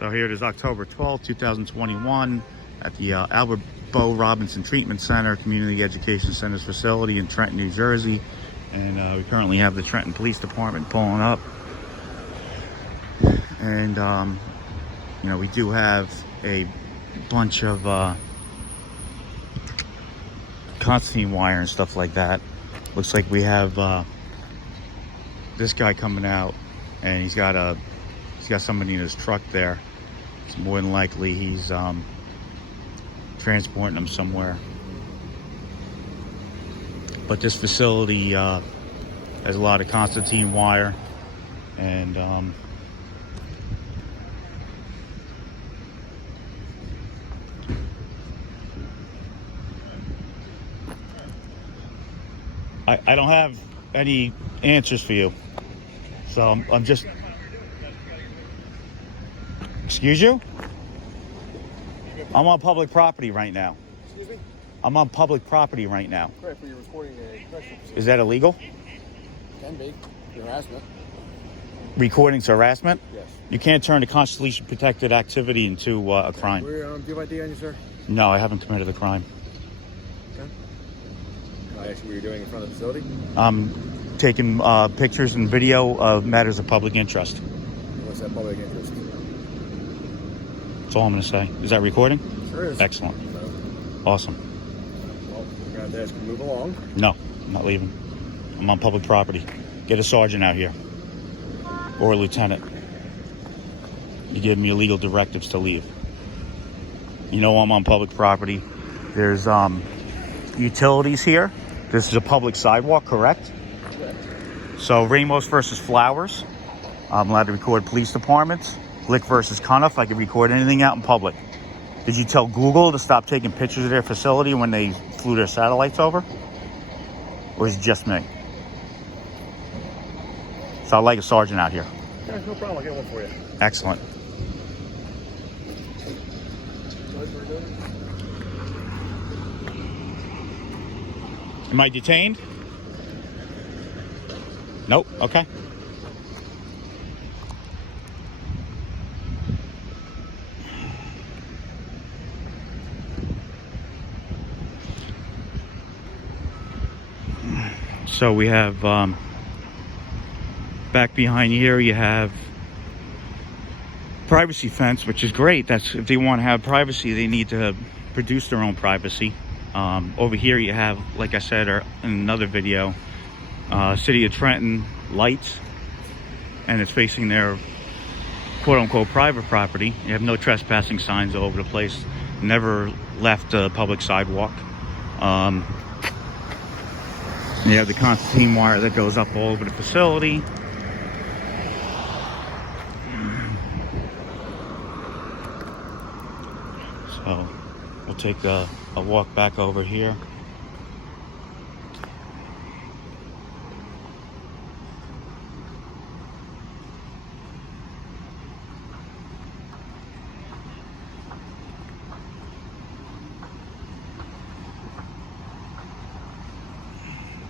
So here it is, October 12th, 2021, at the Albert Bo Robinson Treatment Center, Community Education Center's facility in Trenton, New Jersey. And we currently have the Trenton Police Department pulling up. And, you know, we do have a bunch of Constantine wire and stuff like that. Looks like we have this guy coming out, and he's got somebody in his truck there. It's more than likely he's transporting them somewhere. But this facility has a lot of Constantine wire, and I don't have any answers for you, so I'm just. Excuse you? I'm on public property right now. Excuse me? I'm on public property right now. Correct, for you're recording a correctional facility. Is that illegal? Can be. Harassment. Recording's harassment? Yes. You can't turn a constitutionally protected activity into a crime. Do you have ID on you, sir? No, I haven't committed a crime. Okay. Can I ask you what you're doing in front of the facility? I'm taking pictures and video of matters of public interest. What's that public interest? That's all I'm going to say. Is that recording? Sure is. Excellent. No. Awesome. Well, we're going to have to ask you to move along. No, I'm not leaving. I'm on public property. Get a sergeant out here. Or a lieutenant. You give me illegal directives to leave. You know I'm on public property. There's utilities here. This is a public sidewalk, correct? Correct. So Ramos versus Flowers. I'm allowed to record police departments. Lick versus Cuniff. I can record anything out in public. Did you tell Google to stop taking pictures of their facility when they flew their satellites over? Or is it just me? So I'd like a sergeant out here. Yeah, no problem. I'll get one for you. Excellent. Am I detained? Nope. Okay. So we have back behind here you have privacy fence, which is great. That's if they want to have privacy, they need to produce their own privacy. Over here you have, like I said in another video, City of Trenton lights, and it's facing their quote-unquote private property. You have no trespassing signs all over the place. Never left a public sidewalk. You have the Constantine wire that goes up all over the facility. So we'll take a walk back over here.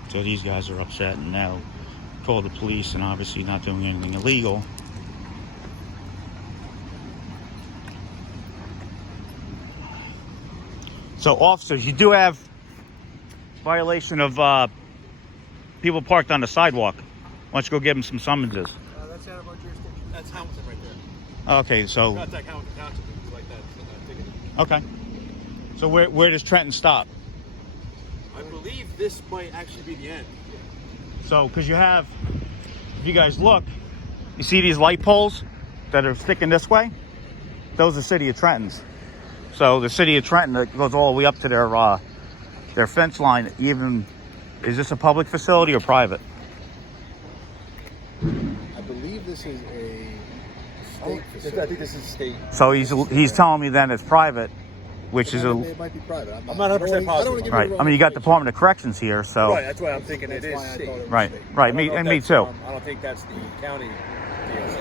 So these guys are upset and now called the police and obviously not doing anything illegal. So officers, you do have violation of people parked on the sidewalk. Why don't you go give them some summonses? That's out of our jurisdiction. That's Hamilton right there. Okay, so... Contact Hamilton Township if it's like that. Okay. So where does Trenton stop? I believe this might actually be the end. So, because you have, if you guys look, you see these light poles that are sticking this way? Those are City of Trenton's. So the City of Trenton, that goes all the way up to their fence line. Even, is this a public facility or private? I believe this is a state facility. I think this is state. So he's telling me then it's private, which is a... It might be private. I'm not 100% positive. Right. I mean, you got Department of Corrections here, so... Right, that's why I'm thinking it is state. Right, right. Me too. I don't think that's the county DOC.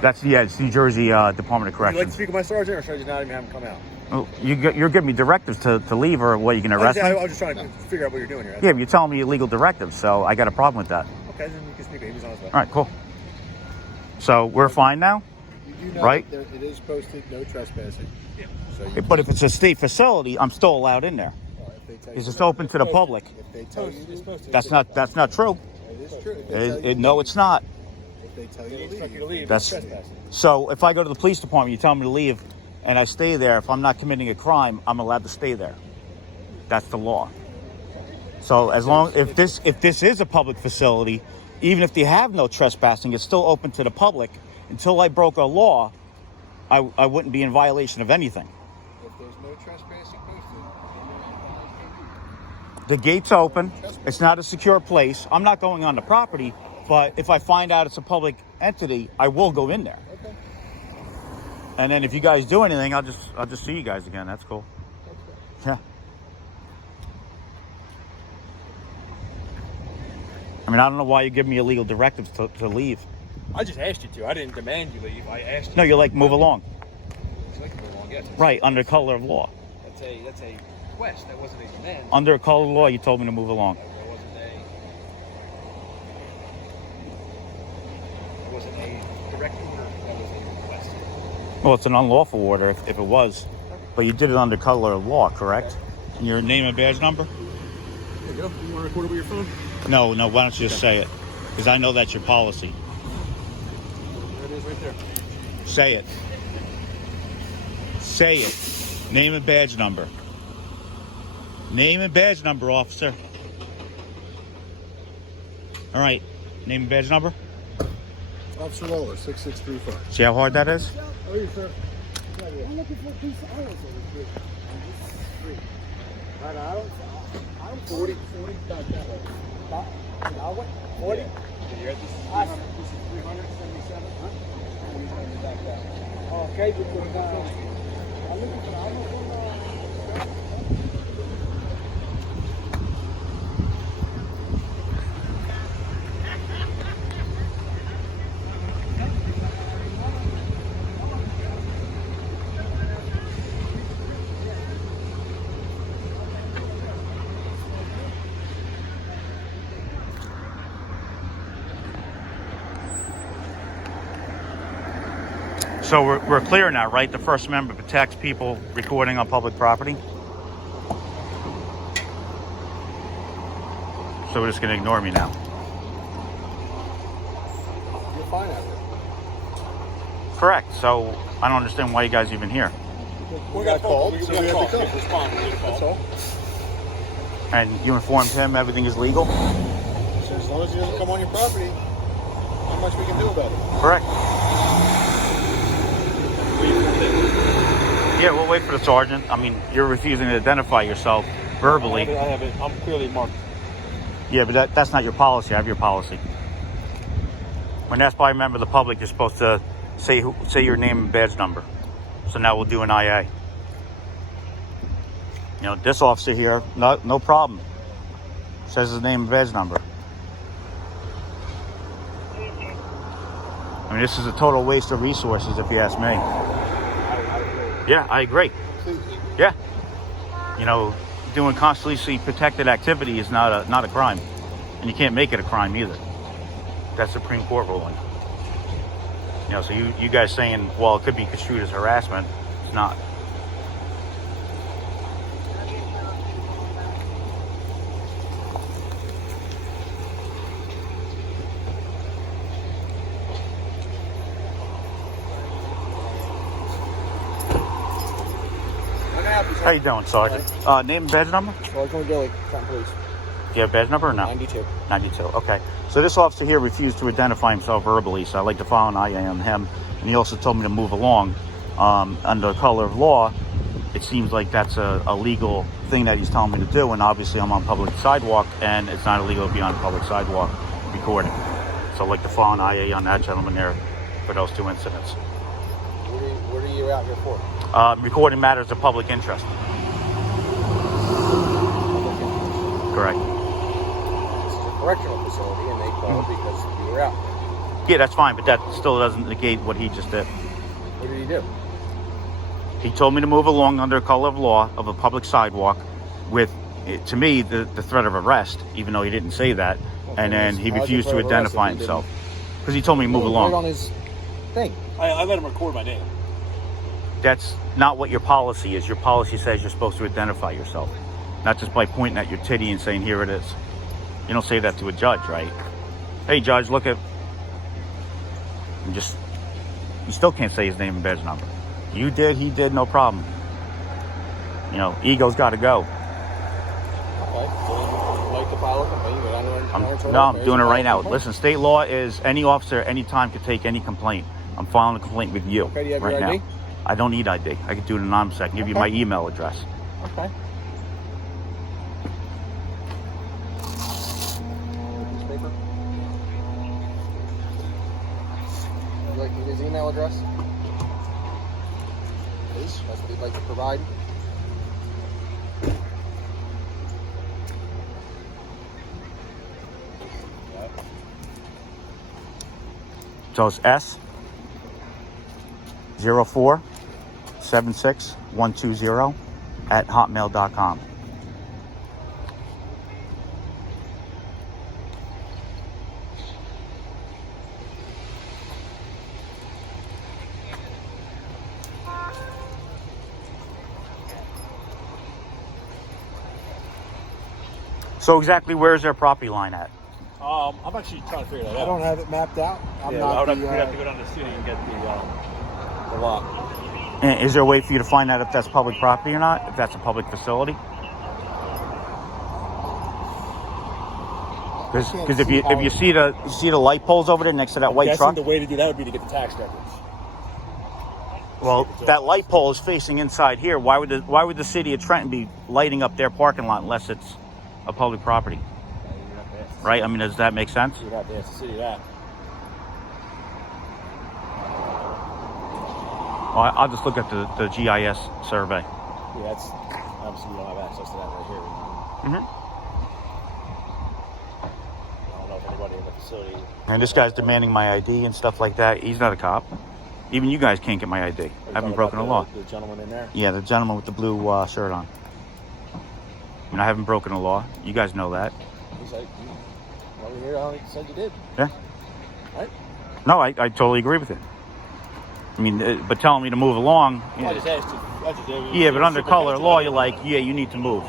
That's, yeah, it's New Jersey Department of Would you like to Corrections. speak with my sergeant, or should I just not even have him come out? Oh, you're giving me directives to leave, or what, you can arrest me? I was just trying to figure out what you're doing here. Yeah, but you're telling me illegal directives, so I got a problem with that. Okay, then you can speak. He was on his way. All right, cool. So we're fine now? You know right? that it is posted no trespassing. Yeah. So But if it's a state facility, I'm still allowed in there. if they tell you It's just open to the public. If they tell you That's not true. it is true. If they tell you to No, leave, it's not. If they tell you to leave, That's trespassing. so. If I go to the police department, you tell me to leave, and I stay there. If I'm not committing a crime, I'm allowed to stay there. That's the law. So as long if this is a public facility, even if they have no trespassing, it's still open to the public. Until I broke a law, I wouldn't be in violation of anything. If there's no trespassing posted, The gate's open. It's not a secure place. I'm not going on the property, but if I find out it's a public entity, I will go in there. okay. And then if you guys do anything, I'll just see you guys again. That's cool. Yeah. I mean, I don't know why you give me illegal directives to leave. I just asked you to. I didn't demand you leave. I asked you. No, you're like, move along. It's like move along. Yes. Right, under color of law. That's a request. That wasn't a demand. Under a color of law, you told me to move along. That wasn't a direct order. That was a request. Well, it's an unlawful order if it was. But you did it under color of law, correct? And your name and badge number? There you go. You want to record it with your phone? No, why don't you just say it? Because I know that's your policy. There it is right there. Say it. Say it. Name and badge number. Name and badge number, officer. All right. Name and badge number. Officer Waller, 6635. See how hard that is? How are you, sir? I'm looking for a piece of ice over here. This is free. Right, I don't 40 back that way. Now what? 40? Yeah, you're at this is 377. Huh? And he's going to be back down. Okay, because I'm looking for the So we're clear now, right? The First Amendment protects people recording on public property. So we're just going to ignore me now. You're fine out there. Correct. So I don't understand why you guys are even here. We got a call, so we have to come. Respond. We get a call. That's all. And you informed him everything is legal? So as long as he doesn't come on your property, not much we can do about it. Correct. Yeah, we'll wait for the sergeant. I mean, you're refusing to identify yourself verbally. I have it. I'm clearly marked. Yeah, but that's not your policy. I have your policy. When asked by a member of the public, you're supposed to say your name and badge number. So now we'll do an IA. You know, this officer here, no problem. Says his name and badge number. I mean, this is a total waste of resources, if you ask me. Yeah, I agree. Yeah. You know, doing constitutionally protected activity is not a crime. And you can't make it a crime either. That's Supreme Court ruling. You know, so you guys saying, well, it could be construed as harassment. It's not. How you doing, Sergeant? Name and badge number? Sergeant Billy, Trenton Police. Do you have a badge number or no? 92. 92, okay. So this officer here refused to identify himself verbally, so I'd like to file an IA on him. And he also told me to move along. Under color of law, it seems like that's a legal thing that he's telling me to do, and obviously I'm on public sidewalk, and it's not illegal to be on public sidewalk recording. So I'd like to file an IA on that gentleman there for those two incidents. What are you out here for? Recording matters of public interest. Correct. This is a correctional facility, and they called because you were out. Yeah, that's fine, but that still doesn't negate what he just did. What did he do? He told me to move along under color of law of a public sidewalk with, to me, the threat of arrest, even though he didn't say that. And then he refused to identify himself. Because he told me to move Right along. on his thing. I let him record my name. That's not what your policy is. Your policy says you're supposed to identify yourself, not just by pointing at your titty and saying, here it is. You don't say that to a judge, right? Hey, judge, look at... You still can't say his name and badge number. You did, he did, no problem. You know, ego's got to go. Okay. So you'd like to file a complaint, but I'm doing it right now. Listen, state law is any officer anytime could take any complaint. I'm filing a complaint with you Okay, do you have right your ID? now. I don't need ID. I can do it anonymously. I can give you my email address. Okay. Piece of paper. Would you like his email address? Please, that's what you'd like to provide. So it's S0476120@hotmail.com. So exactly where's their property line at? I'm actually trying to figure that out. I don't have it mapped out. I'm Yeah, not we'd have to go down to the city and get the lot. And is there a way for you to find out if that's public property or not? If that's a public facility? Because if you see the light poles over there next to that white truck, the way to do that would be to get the tax records. well, that light pole is facing inside here. Why would the city of Trenton be lighting up their parking lot unless it's a public property? Right? I mean, does that make sense? You'd have to ask the city that. Well, I'll just look at the GIS survey. Yeah, that's obviously we don't have access to that right here. Mm-hmm. I don't know if anybody in the facility. And this guy's demanding my ID and stuff like that. He's not a cop. Even you guys can't get my ID. I haven't broken the law. The gentleman in there. Yeah, the gentleman with the blue shirt on. I mean, I haven't broken the law. You guys know that. He's like, over here, I said you did. Yeah. Right? No, I totally agree with it. I mean, but telling me to move along. I just asked you. Yeah, but under color of law, you're like, yeah, you need to move.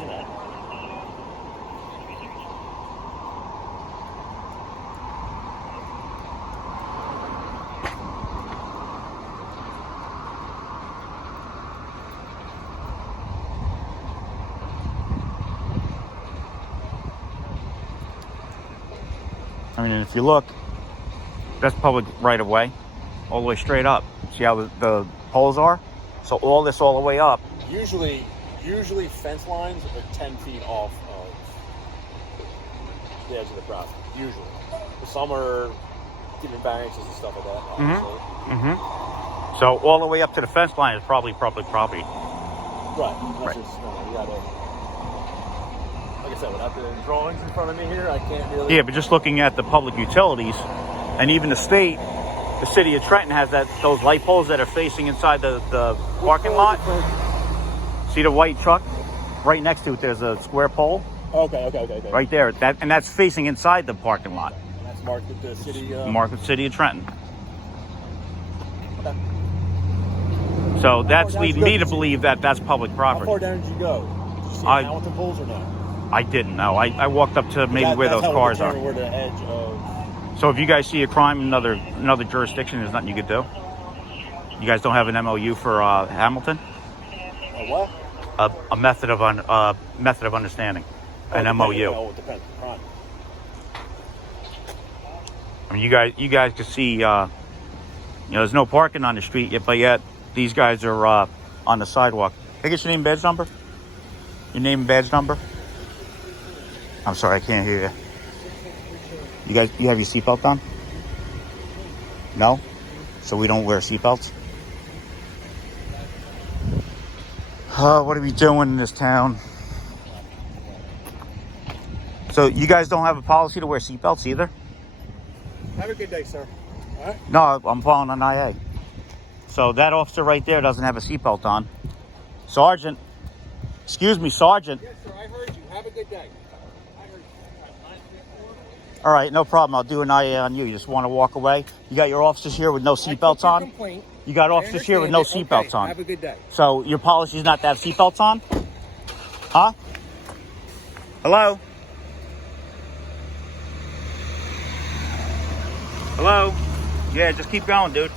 I mean, if you look, that's public right of way, all the way straight up. See how the poles are? So all this all the way up. Usually fence lines are 10 feet off of the edge of the property. Usually. Some are giving variances and stuff like that. Obviously. Mm-hmm. So all the way up to the fence line is probably public property. Right. That's just, you gotta, like I said, without the drawings in front of me here, I can't really... Yeah, but just looking at the public utilities, and even the city of Trenton has those light poles that are facing inside the parking lot. See the white truck? Right next to it, there's a square pole. Okay. Right there. That's facing inside the parking lot. And that's marked with the city... Marked with City of Trenton. Okay. So that's leading me to believe that that's public How property. far down did you go? Did you see Hamilton poles or no? I didn't know. I walked up to maybe where those cars are. Where the edge of... So if you guys see a crime in another jurisdiction, there's nothing you could do? You guys don't have an MOU for Hamilton? A what? A method of understanding. An MOU. It depends on the crime. I mean, you guys can see, there's no parking on the street yet, but yet these guys are on the sidewalk. Can I get your name and badge number? Your name and badge number? I'm sorry, I can't hear you. You have your seatbelt on? No? So we don't wear seatbelts? What are we doing in this town? So you guys don't have a policy to wear seatbelts either? Have a good day, sir. All right? No, I'm following an IA. So that officer right there doesn't have a seatbelt on. Sergeant. Excuse me, Sergeant. Yes, sir. I heard you. Have a good day. All right, no problem. I'll do an IA on you. You just want to walk away? You got your officers here with no seatbelts on? Complaint. You got officers here with no understand seatbelts it. Okay, on. have a good day. So your policy is not to have seatbelts on? Huh? Hello? Hello? Yeah, just keep going, dude.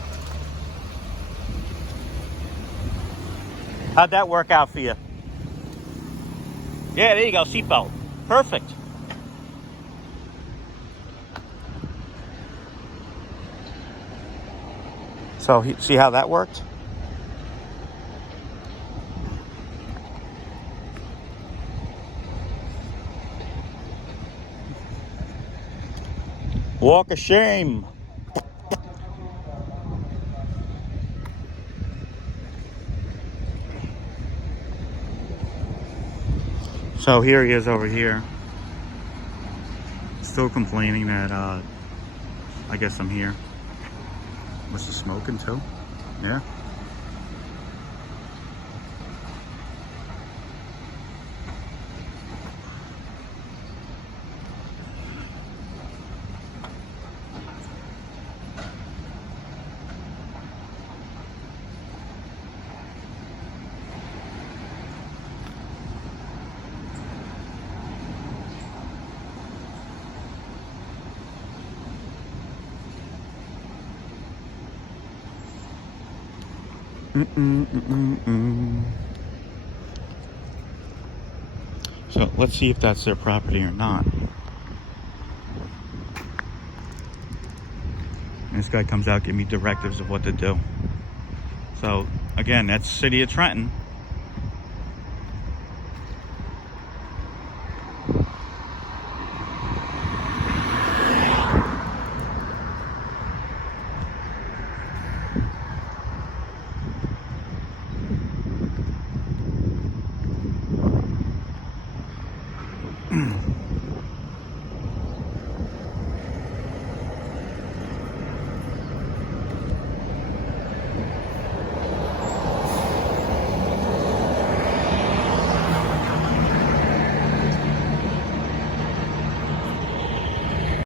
How'd that work out for you? Yeah, there you go, seatbelt. Perfect. So, see how that worked? Walk of shame. So here he is over here. Still complaining that, I guess I'm here. Was he smoking too? Yeah. So let's see if that's their property or not. And this guy comes out, give me directives of what to do. So again, that's City of Trenton.